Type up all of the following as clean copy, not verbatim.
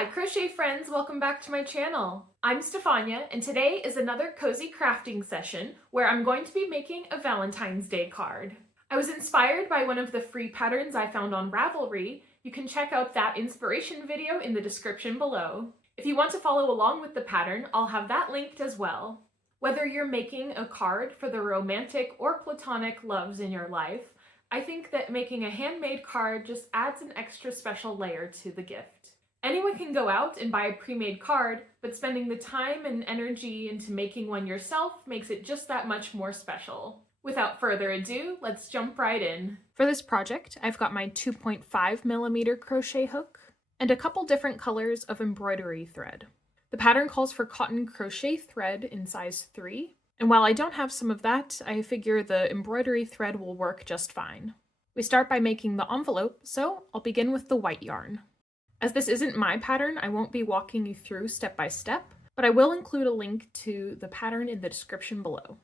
Hi crochet friends, welcome back to my channel. I'm Stefania and today is another cozy crafting session where I'm going to be making a Valentine's Day card. I was inspired by one of the free patterns I found on Ravelry. You can check out that inspiration video in the description below. If you want to follow along with the pattern, I'll have that linked as well. Whether you're making a card for the romantic or platonic loves in your life, I think that making a handmade card just adds an extra special layer to the gift. Anyone can go out and buy a pre-made card, but spending the time and energy into making one yourself makes it just that much more special. Without further ado, let's jump right in. For this project, I've got my 2.5mm crochet hook and a couple different colors of embroidery thread. The pattern calls for cotton crochet thread in size 3, and while I don't have some of that, I figure the embroidery thread will work just fine. We start by making the envelope, so I'll begin with the white yarn. As this isn't my pattern, I won't be walking you through step by step, but I will include a link to the pattern in the description below.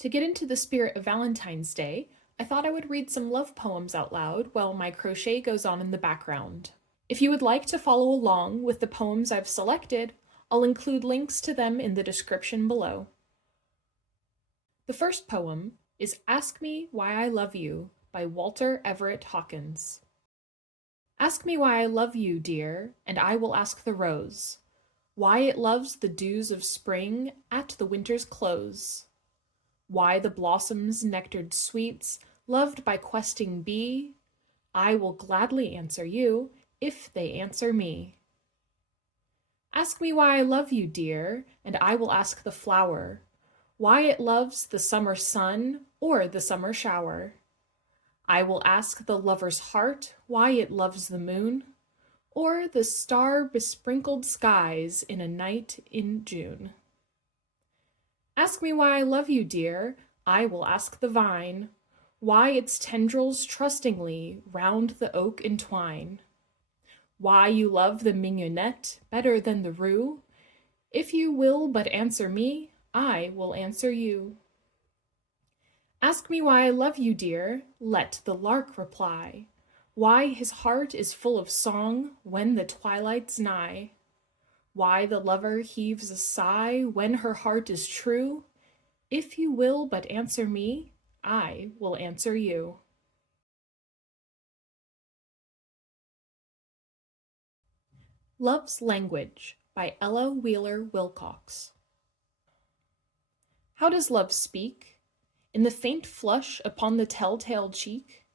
To get into the spirit of Valentine's Day, I thought I would read some love poems out loud while my crochet goes on in the background. If you would like to follow along with the poems I've selected, I'll include links to them in the description below. The first poem is Ask Me Why I Love You by Walter Everett Hawkins. Ask me why I love you, dear, and I will ask the rose, why it loves the dews of spring at the winter's close, why the blossoms' nectared sweets, loved by questing bee, I will gladly answer you, if they answer me. Ask me why I love you, dear, and I will ask the flower, why it loves the summer sun or the summer shower. I will ask the lover's heart why it loves the moon, or the star-besprinkled skies in a night in June. Ask me why I love you, dear, I will ask the vine, why its tendrils trustingly round the oak entwine. Why you love the mignonette better than the rue, if you will but answer me, I will answer you. Ask me why I love you, dear, let the lark reply, why his heart is full of song when the twilight's nigh, why the lover heaves a sigh when her heart is true, if you will but answer me, I will answer you. Love's Language by Ella Wheeler Wilcox. How does love speak? In the faint flush upon the telltale cheek,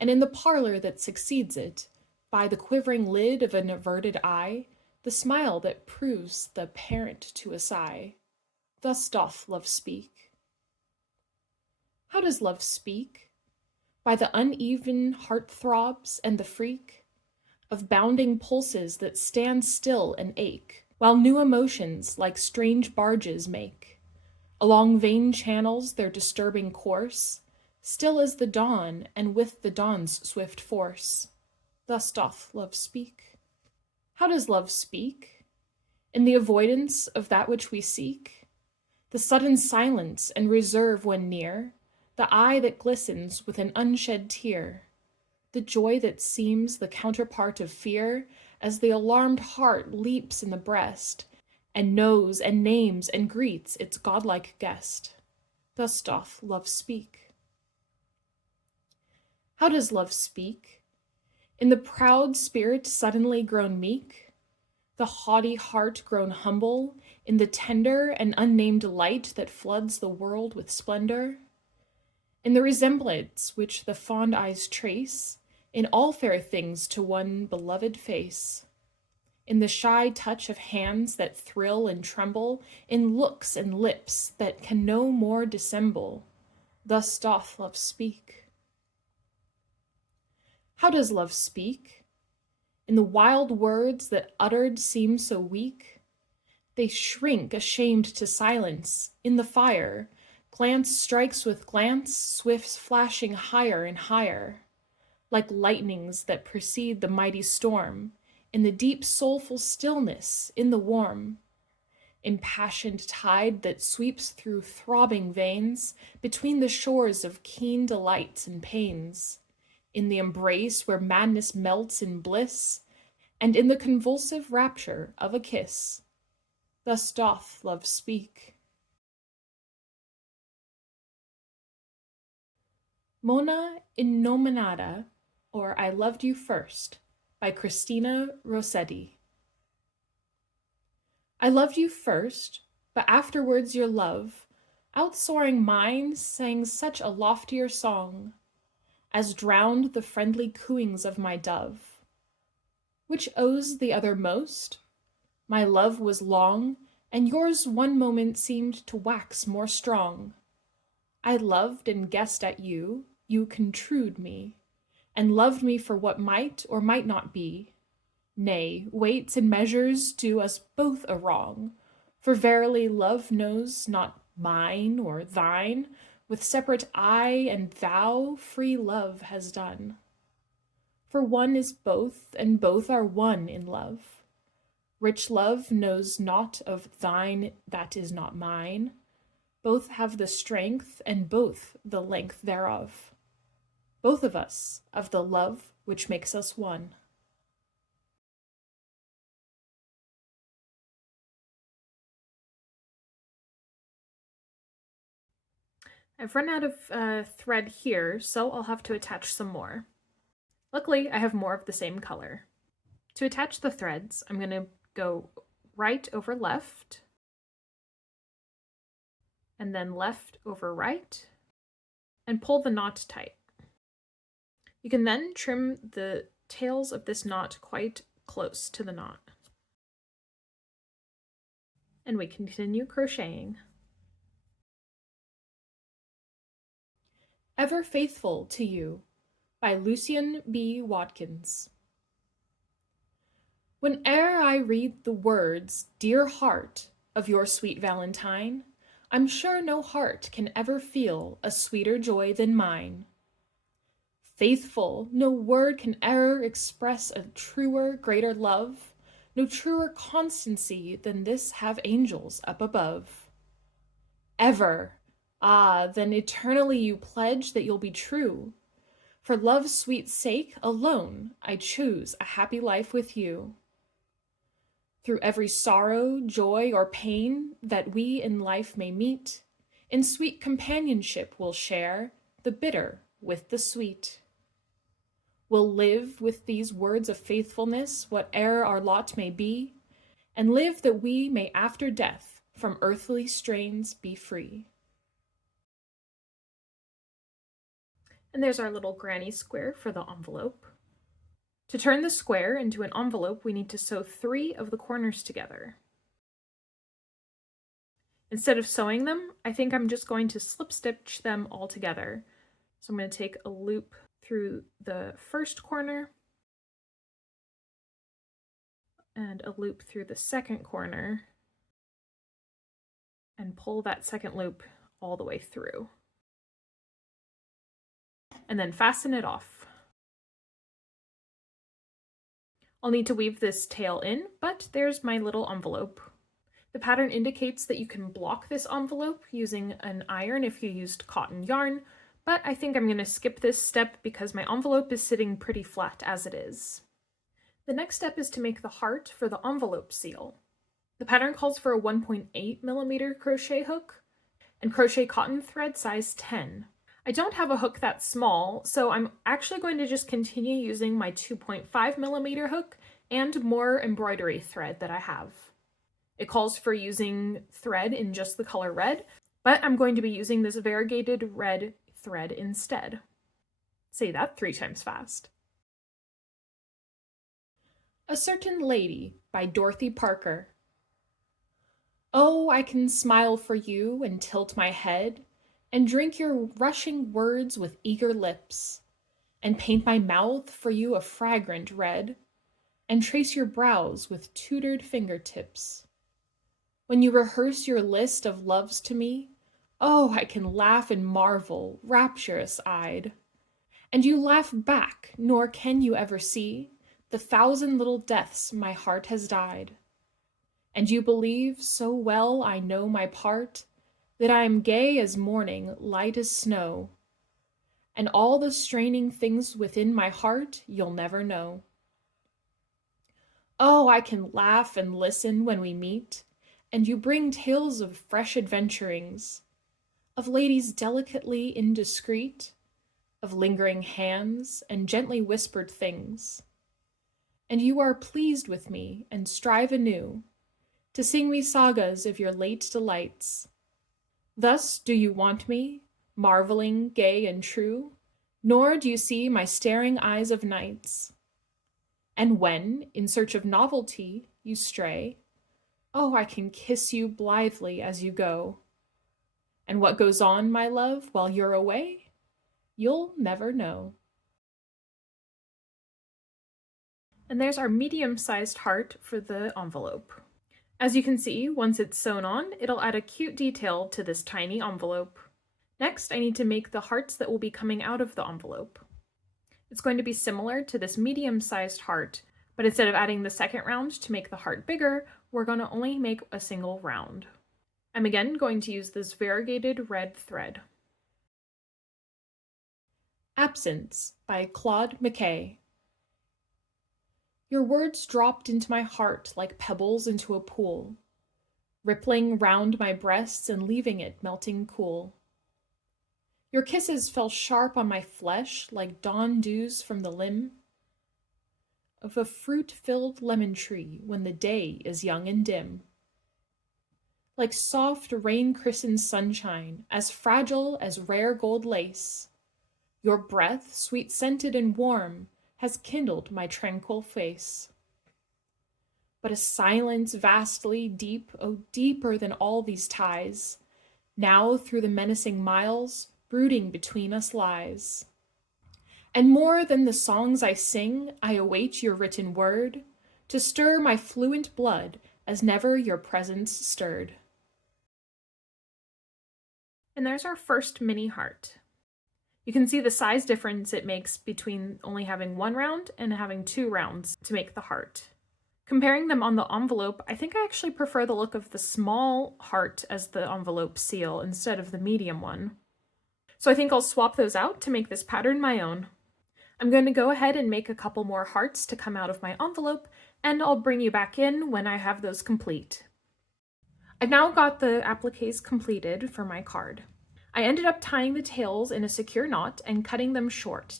and in the parlor that succeeds it, by the quivering lid of an averted eye, the smile that proves the parent to a sigh. Thus doth love speak. How does love speak? By the uneven heart-throbs and the freak of bounding pulses that stand still and ache, while new emotions like strange barges make along vein channels their disturbing course, still as the dawn and with the dawn's swift force. Thus doth love speak. How does love speak? In the avoidance of that which we seek, the sudden silence and reserve when near, the eye that glistens with an unshed tear, the joy that seems the counterpart of fear as the alarmed heart leaps in the breast, and knows and names and greets its godlike guest. Thus doth love speak. How does love speak? In the proud spirit suddenly grown meek, the haughty heart grown humble, in the tender and unnamed light that floods the world with splendor, in the resemblance which the fond eyes trace in all fair things to one beloved face, in the shy touch of hands that thrill and tremble, in looks and lips that can no more dissemble, thus doth love speak. How does love speak? In the wild words that uttered seem so weak, they shrink ashamed to silence, in the fire, glance strikes with glance, swift flashing higher and higher, like lightnings that precede the mighty storm, in the deep soulful stillness, in the warm, impassioned tide that sweeps through throbbing veins, between the shores of keen delights and pains, in the embrace where madness melts in bliss, and in the convulsive rapture of a kiss, thus doth love speak. Monna Innominata, or I Loved You First, by Christina Rossetti. I loved you first, but afterwards your love, outsoaring mine, sang such a loftier song, as drowned the friendly cooings of my dove. Which owes the other most? My love was long, and yours one moment seemed to wax more strong. I loved and guessed at you, you contrued me, and loved me for what might or might not be. Nay, weights and measures do us both a wrong, for verily love knows not mine or thine, with separate I and thou free love has done. For one is both, and both are one in love. Rich love knows naught of thine that is not mine. Both have the strength, and both the length thereof. Both of us of the love which makes us one. I've run out of thread here, so I'll have to attach some more. Luckily, I have more of the same color. To attach the threads, I'm going to go right over left, and then left over right, and pull the knot tight. You can then trim the tails of this knot quite close to the knot. And we continue crocheting. Ever Faithful to You, by Lucian B. Watkins. Whene'er I read the words, dear heart, of your sweet Valentine, I'm sure no heart can ever feel a sweeter joy than mine. Faithful, no word can e'er express a truer, greater love, no truer constancy than this have angels up above. Ever, ah, then eternally you pledge that you'll be true. For love's sweet sake alone I choose a happy life with you. Through every sorrow, joy, or pain that we in life may meet, in sweet companionship we'll share the bitter with the sweet. We'll live with these words of faithfulness, whate'er our lot may be, and live that we may after death from earthly strains be free. And there's our little granny square for the envelope. To turn the square into an envelope, we need to sew 3 of the corners together. Instead of sewing them, I think I'm just going to slip stitch them all together. So I'm going to take a loop through the first corner and a loop through the second corner and pull that second loop all the way through. And then fasten it off. I'll need to weave this tail in, but there's my little envelope. The pattern indicates that you can block this envelope using an iron if you used cotton yarn, but I think I'm going to skip this step because my envelope is sitting pretty flat as it is. The next step is to make the heart for the envelope seal. The pattern calls for a 1.8mm crochet hook and crochet cotton thread size 10. I don't have a hook that small, so I'm actually going to just continue using my 2.5mm hook and more embroidery thread that I have. It calls for using thread in just the color red, but I'm going to be using this variegated red thread instead. Say that 3 times fast. A Certain Lady by Dorothy Parker. Oh, I can smile for you and tilt my head and drink your rushing words with eager lips, and paint my mouth for you a fragrant red, and trace your brows with tutored fingertips. When you rehearse your list of loves to me, oh, I can laugh and marvel, rapturous-eyed. And you laugh back, nor can you ever see the 1,000 little deaths my heart has died. And you believe, so well I know my part, that I am gay as morning, light as snow, and all the straining things within my heart you'll never know. Oh, I can laugh and listen when we meet, and you bring tales of fresh adventurings, of ladies delicately indiscreet, of lingering hands and gently whispered things. And you are pleased with me and strive anew to sing me sagas of your late delights. Thus do you want me, marveling, gay and true, nor do you see my staring eyes of nights. And when, in search of novelty, you stray, oh, I can kiss you blithely as you go. And what goes on, my love, while you're away, you'll never know. And there's our medium-sized heart for the envelope. As you can see, once it's sewn on, it'll add a cute detail to this tiny envelope. Next, I need to make the hearts that will be coming out of the envelope. It's going to be similar to this medium-sized heart, but instead of adding the second round to make the heart bigger, we're going to only make a single round. I'm again going to use this variegated red thread. Absence by Claude McKay. Your words dropped into my heart like pebbles into a pool, rippling round my breasts and leaving it melting cool. Your kisses fell sharp on my flesh like dawn dews from the limb of a fruit-filled lemon tree when the day is young and dim. Like soft rain-christened sunshine, as fragile as rare gold lace, your breath, sweet-scented and warm, has kindled my tranquil face. But a silence vastly deep, oh deeper than all these ties, now through the menacing miles, brooding between us lies. And more than the songs I sing, I await your written word, to stir my fluent blood as never your presence stirred. And there's our first mini heart. You can see the size difference it makes between only having one round and having two rounds to make the heart. Comparing them on the envelope, I think I actually prefer the look of the small heart as the envelope seal instead of the medium one. So I think I'll swap those out to make this pattern my own. I'm going to go ahead and make a couple more hearts to come out of my envelope, and I'll bring you back in when I have those complete. I've now got the appliques completed for my card. I ended up tying the tails in a secure knot and cutting them short.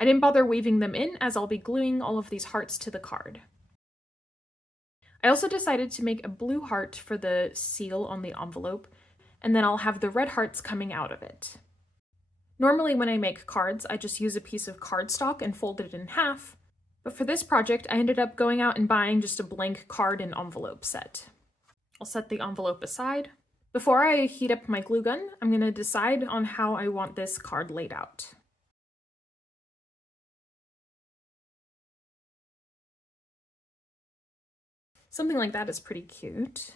I didn't bother weaving them in as I'll be gluing all of these hearts to the card. I also decided to make a blue heart for the seal on the envelope, and then I'll have the red hearts coming out of it. Normally when I make cards, I just use a piece of cardstock and fold it in half, but for this project I ended up going out and buying just a blank card and envelope set. I'll set the envelope aside. Before I heat up my glue gun, I'm going to decide on how I want this card laid out. Something like that is pretty cute.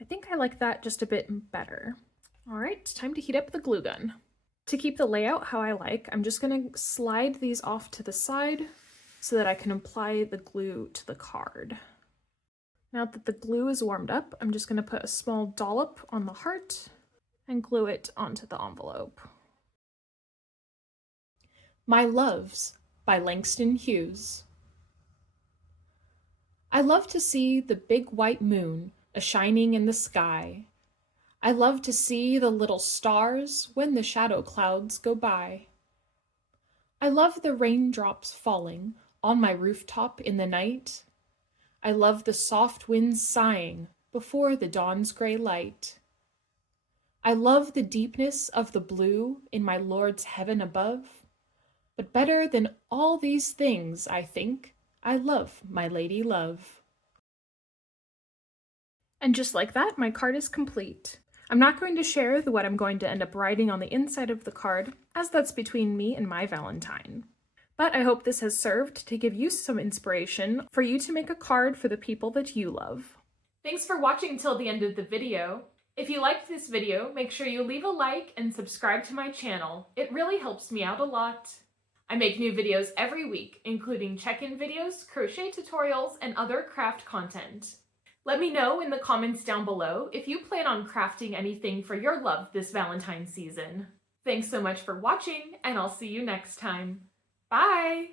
I think I like that just a bit better. All right, time to heat up the glue gun. To keep the layout how I like, I'm just going to slide these off to the side so that I can apply the glue to the card. Now that the glue is warmed up, I'm just going to put a small dollop on the heart and glue it onto the envelope. My Loves by Langston Hughes. I love to see the big white moon a-shining in the sky. I love to see the little stars when the shadow clouds go by. I love the raindrops falling on my rooftop in the night. I love the soft winds sighing before the dawn's gray light. I love the deepness of the blue in my Lord's heaven above. But better than all these things, I think, I love my lady love. And just like that, my card is complete. I'm not going to share what I'm going to end up writing on the inside of the card, as that's between me and my Valentine. But I hope this has served to give you some inspiration for you to make a card for the people that you love. Thanks for watching till the end of the video. If you liked this video, make sure you leave a like and subscribe to my channel. It really helps me out a lot. I make new videos every week, including check-in videos, crochet tutorials, and other craft content. Let me know in the comments down below if you plan on crafting anything for your love this Valentine's season. Thanks so much for watching, and I'll see you next time. Bye!